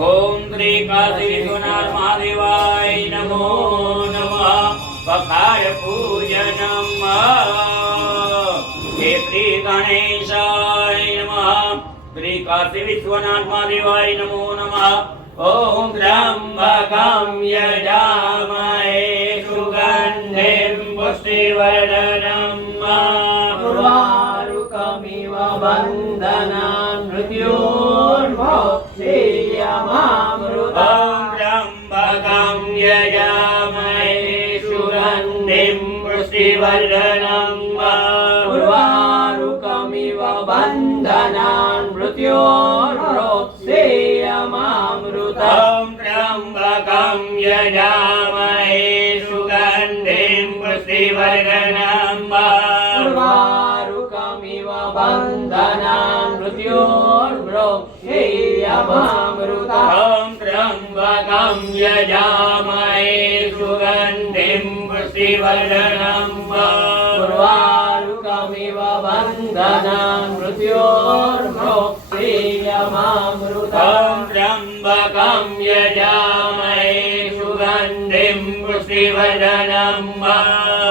ओम श्री काशी विश्वनाथ महादेवाय नमो नमः। पखार पूजनम श्री गणेशाय नमः। श्री काशी विश्वनाथ महादेवाय नमो नमः। ओम त्र्यंबकं यजामहे सुगंधिं पुष्टिवर्धनम् उर्वारुकमिव बन्धनान् मृत्योर्मोक्षीयमामृतम्। त्र्यंबकं यजामहे सुगंधिं पुष्टिवर्धनम् उर्वारुकमिव बन्धनान् मृत्योर्मोक्षीयमामृतम्। त्र्यंबकं यजामहे सुगंधिं पुष्टिवर्धनम् उर्वारुकमिव बन्धनान् मृत्योर्मोक्षीयमामृतम्। त्र्यंबकं यजामहे सुगंधिं पुष्टिवर्धनम् उर्वारुकमिव बन्धनान् मृत्योर्मोक्षीयमामृतम्। त्र्यंबकं यजामहे सुगंधिं पुष्टिवर्धनम्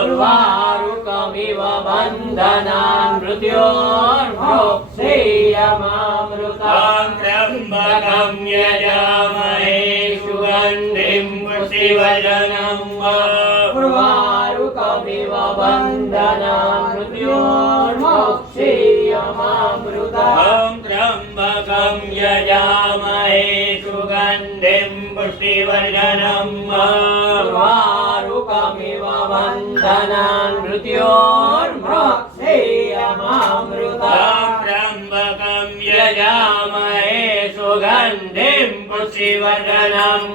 उर्वारुकमिव बन्धनान् मृत्योर्मोक्षीयमामृतम्। त्र्यंबकं यजामहे सुगंधिं पुष्टिवर्धनम् उर्वारुकमिव बन्धनान् मृत्योर्मोक्षीयमामृतम्। त्र्यंबकं यजामहे सुगंधिं पुष्टिवर्धनम् उर्वारुकमिव बन्धनान् मृत्योर्मोक्षीयमामृतम्। त्र्यंबकं यजामहे सुगंधिं पुष्टिवर्धनम्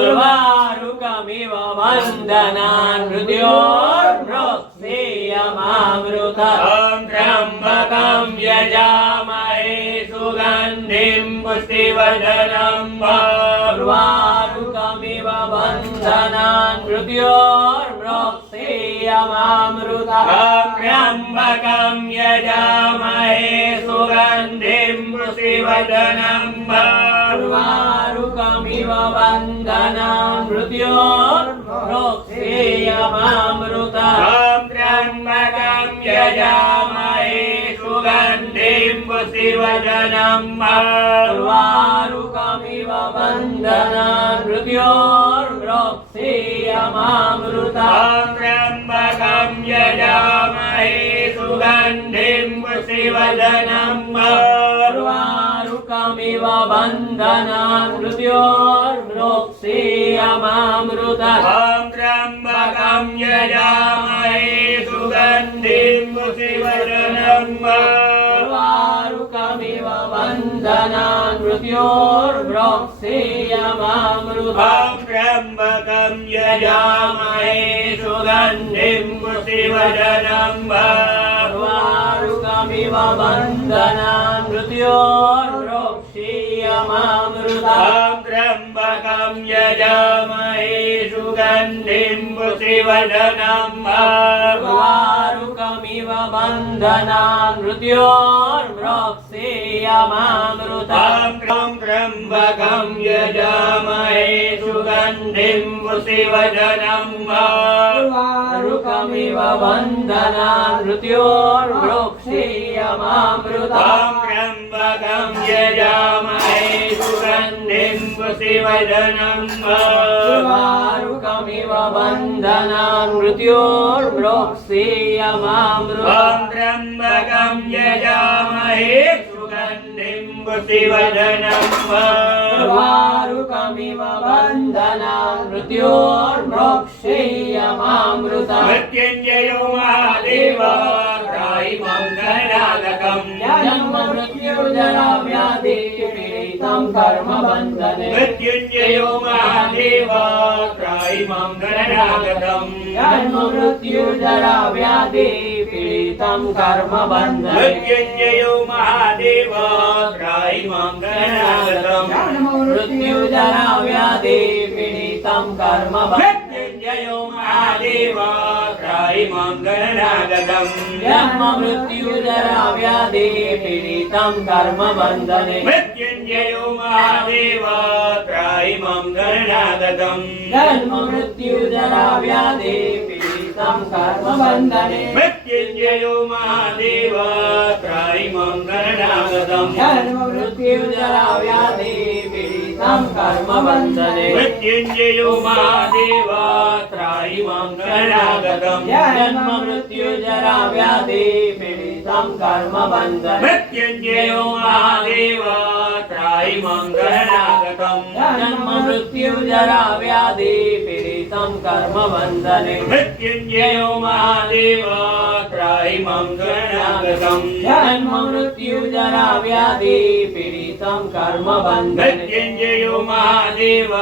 उर्वारुकमिव बन्धनान् मृत्योर्मोक्षीयमामृतम्। त्र्यंबकं यजामहे सुगंधिं पुष्टिवर्धनम् उर्वारुकमिव बन्धनान् मृत्योर्मोक्षीयमामृतम्। त्र्यंबकं यजामहे सुगंधिं पुष्टिवर्धनम् उर्वारुकमिव बन्धनान् मृत्योर्मोक्षीयमामृतम्। त्र्यंबकं यजामहे सुगंधिं पुष्टिवर्धनम् उर्वारुकमिव बन्धनान् मृत्योर्मोक्षीयमामृतम्। त्र्यंबकं यजामहे सुगंधिं पुष्टिवर्धनम् उर्वारुकमिव बन्धनान् मृत्योर्मोक्षीयमामृतम्। त्र्यंबकं यजामहे सुगंधिं पुष्टिवर्धनम् उर्वारुकमिव बन्धनान् मृत्योर्मोक्षीयमामृतम्। त्र्यंबकं यजामहे सुगंधिं पुष्टिवर्धनम् उर्वारुकमिव बन्धनान् मृत्योर्मोक्षीयमामृतम्। त्र्यंबकं यजामहे सुगंधिं पुष्टिवर्धनम् उर्वारुकमिव बन्धनान् मृत्योर्मोक्षीयमामृतम्। त्र्यंबकं यजामहे सुगंधिं पुष्टिवर्धनम् उर्वारुकमिव बन्धनान् मृत्योर्मोक्षीयमामृतम्। त्र्यंबकं यजामहे सुगंधिं पुष्टिवर्धनम् उर्वारुकमिव बन्धनान् मृत्योर्मोक्षीयमामृतम्। त्र्यंबकं यजामहे सुगंधिं पुष्टिवर्धनम् उर्वारुकमिव बन्धनान् मृत्योर्मोक्षीयमामृतम्। मृत्युञ्जयो महादेव त्राहि मां गणानागतम्। जन्म मृत्युजरा व्याधि पीडितं कर्मबन्धने। मृत्युञ्जयो महादेव त्राहि मां गणानागतम्। जन्म मृत्युजरा व्याधि पीडितं कर्मबन्धने। मृत्युञ्जयो महादेव त्राहि मां गणानागतम्। जन्म मृत्युजरा व्याधि पीडितं कर्मबन्धने। मृत्युञ्जयो महादेव त्राहि मां गणानागतम्। जन्म मृत्युजरा व्याधि पीडितं कर्मबन्धने। मृत्युञ्जयो मृत्युञ्जयो महादेव त्रायिमं गणनागतम् जन्म मृत्यु जरा व्याधि पीडितं कर्मबन्धने मृत्युञ्जयो महादेव त्रायिमं गणनागतम् जन्म मृत्यु जरा व्याधि पीडितं कर्मबन्धने मृत्युञ्जयो महादेव त्रायिमं गणनागतम् जन्म मृत्यु जरा व्याधि पीडितं कर्मबन्धने मृत्युञ्जयो महादेव त्रायिमं गणनागतम् जन्म मृत्यु जरा व्याधि पीडितं कर्मबन्धने मृत्युञ्जयो महादेव त्रायिमं गणनागतम् जन्म मृत्यु जरा व्याधि पीडितं कर्मबन्धने मृत्युञ्जयो महादेव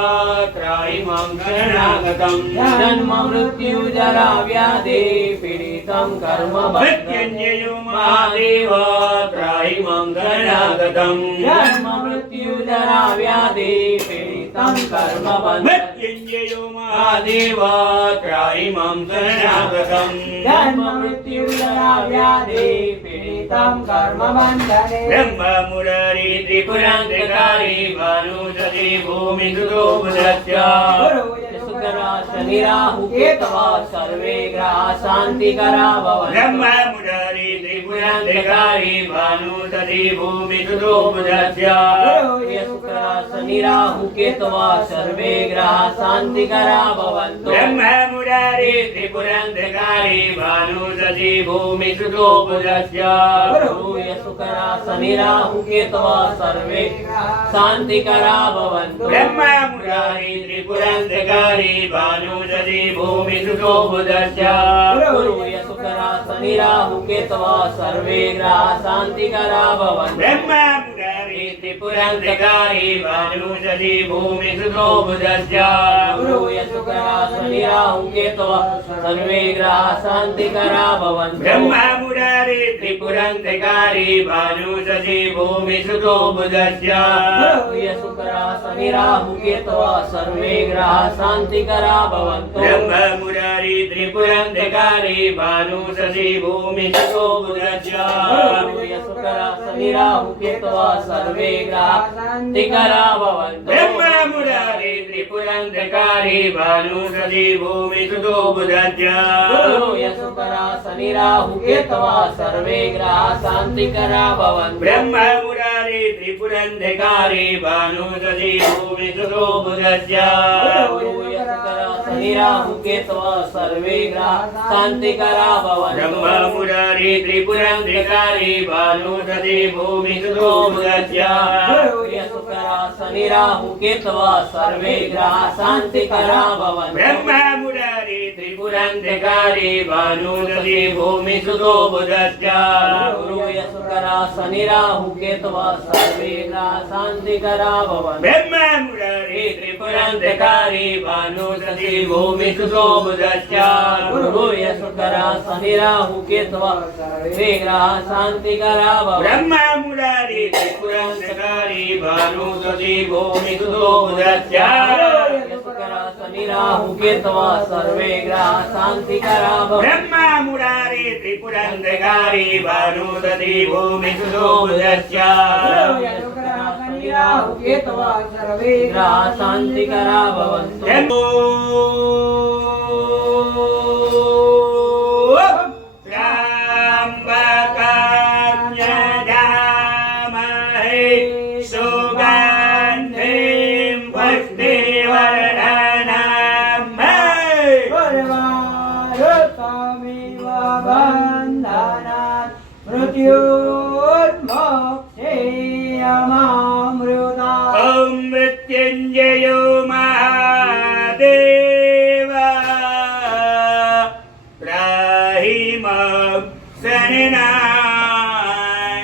त्रायिमं गणनागतम् जन्म मृत्यु जरा व्याधि पीडितं कर्मबन्धने मृत्युञ्जयो महादेव त्रायिमं गणनागतम् जन्म मृत्यु जरा व्याधि पीडितं कर्मबन्धने मृत्युञ्जयो महादेव त्रायिमं गणनागतम् जन्म मृत्यु जरा व्याधि पीडितं कर्मबन्धने ब्रह्म मुरारी त्रिपुरान्तकारी भानुसति भूमिसुतो बुधस्य गुरु शुक्रा शनि राहु केतवा सर्वे ग्रहा शान्तिकरा भवन्तु ब्रह्म मुरारी त्रिपुरान्तकारी भानुसति भूमिसुतो बुधस्य गुरु शुक्रा शनि राहु केतवा सर्वे ग्रहा शान्तिकरा भवन्तु ब्रह्म मुरारी त्रिपुरान्तकारी भानुसति भूमिसुतो बुधस्य गुरु शुक्रा शनि राहु केतवा सर्वे शान्तिकरा भवन्तु ब्रह्म मुरारी त्रिपुरान्तकारी भानुसति भूमिसुतो बुधस्य गुरु शुक्रा शनि राहु केतवा सर्वे ग्रहा शान्तिकरा भवन्तु ब्रह्म मुरारी त्रिपुरान्तकारी भानुसति भूमिसुतो बुधस्य गुरु शुक्रा शनि राहु केतवा सर्वे ग्रहा शान्तिकरा भवन्तु ब्रह्म मुरारी त्रिपुरान्तकारी भानुसति भूमिसुतो बुधस्य गुरु शुक्रा शनि राहु केतवा सर्वे ग्रहा शान्तिकरा भवन्तु ब्रह्म मुरारी त्रिपुरान्तकारी भानुसति भूमिसुतो बुधस्य गुरु शुक्रा शनि राहु केतवा सर्वे ग्रहा शान्तिकरा भवन्तु ब्रह्म मुरारी त्रिपुरान्तकारी भानुसति भूमिसुतो बुधस्य गुरु शुक्रा शनि राहु केतवा सर्वे ग्रहा शान्तिकरा भवन्तु ब्रह्म मुरारी त्रिपुरान्तकारी भानुसति भूमिसुतो बुधस्य गुरु शुक्रा शनि राहु केतवा सर्वे ग्रहा शान्तिकरा भवन्तु ब्रह्म मुरारी त्रिपुरान्तकारी भानुसति भूमिसुतो बुधस्य गुरु शुक्रा शनि राहु केतवा सर्वे ग्रहा शान्तिकरा भवन्तु ब्रह्म मुरारी त्रिपुरान्तकारी भानुसति भूमिसुतो बुधस्य गुरु शुक्रा शनि राहु केतवा सर्वे ग्रहा शान्तिकरा भवन्तु ब्रह्म मुरारी त्रिपुरान्तकारी भानुसति भूमिसुतो बुधस्य गुरु शुक्रा शनि राहु केतवा सर्वे ग्रहा शान्तिकरा भवन्तु ब्रह्म मुरारी त्रिपुरान्तकारी भानुसति भूमिसुतो बुधस्य शुक्रा शनि राहु केतवा सर्वे ग्रहा शान्तिकरा भवन्तु ब्रह्म मुरारी त्रिपुरान्तकारी भानुसति भूमिसुतो बुधस्य शुक्रा शनि राहु केतवा सर्वे ग्रहा शान्तिकरा भवन्तु त्र्यम्बकं यजामहे सुगन्धिं पुष्टिवर्धनम् सर्वारुतमिव बन्धनात् मृत्युर्मोक्षेयमामृता ॐ मृत्युञ्जयो महादेव त्राहिमं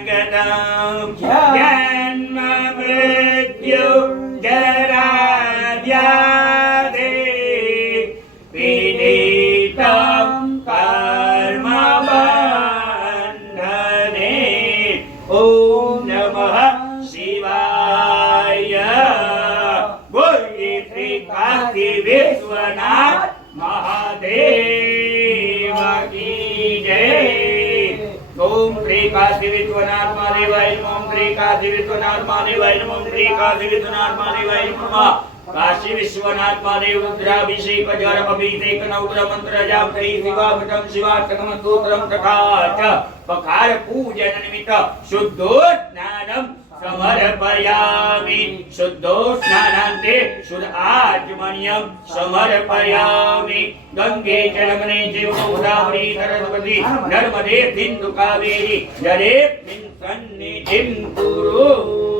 शरणागतं जन्म मृत्यु जरा व्याधि पीडितं कर्मबन्धने ॐ नमः शिवाय बोलिए श्री काशी विश्वनाथ महादेव की जय। ओम श्री काशी विश्वनाथ महादेवाय नमः। ओम श्री काशी विश्वनाथ महादेवाय नमः। ओम श्री काशी विश्वनाथ महादेवाय नमः। काशी विश्वनाथ महादेव रुद्राभिषेक जरमभिषेक नवग्रह मंत्र जाप श्री शिवाभटम शिवाष्टकम स्तोत्रम तथा च पखार पूजन निमित्त शुद्धोस्नानम समर्पयामि। शुद्धोस्नानान्ते शुद्ध आचमनीयं समर्पयामि। गंगे जलमने चैव गोदावरी सरस्वती नर्मदे सिन्धु कावेरी जलेऽस्मिन् सन्निधिं कुरु।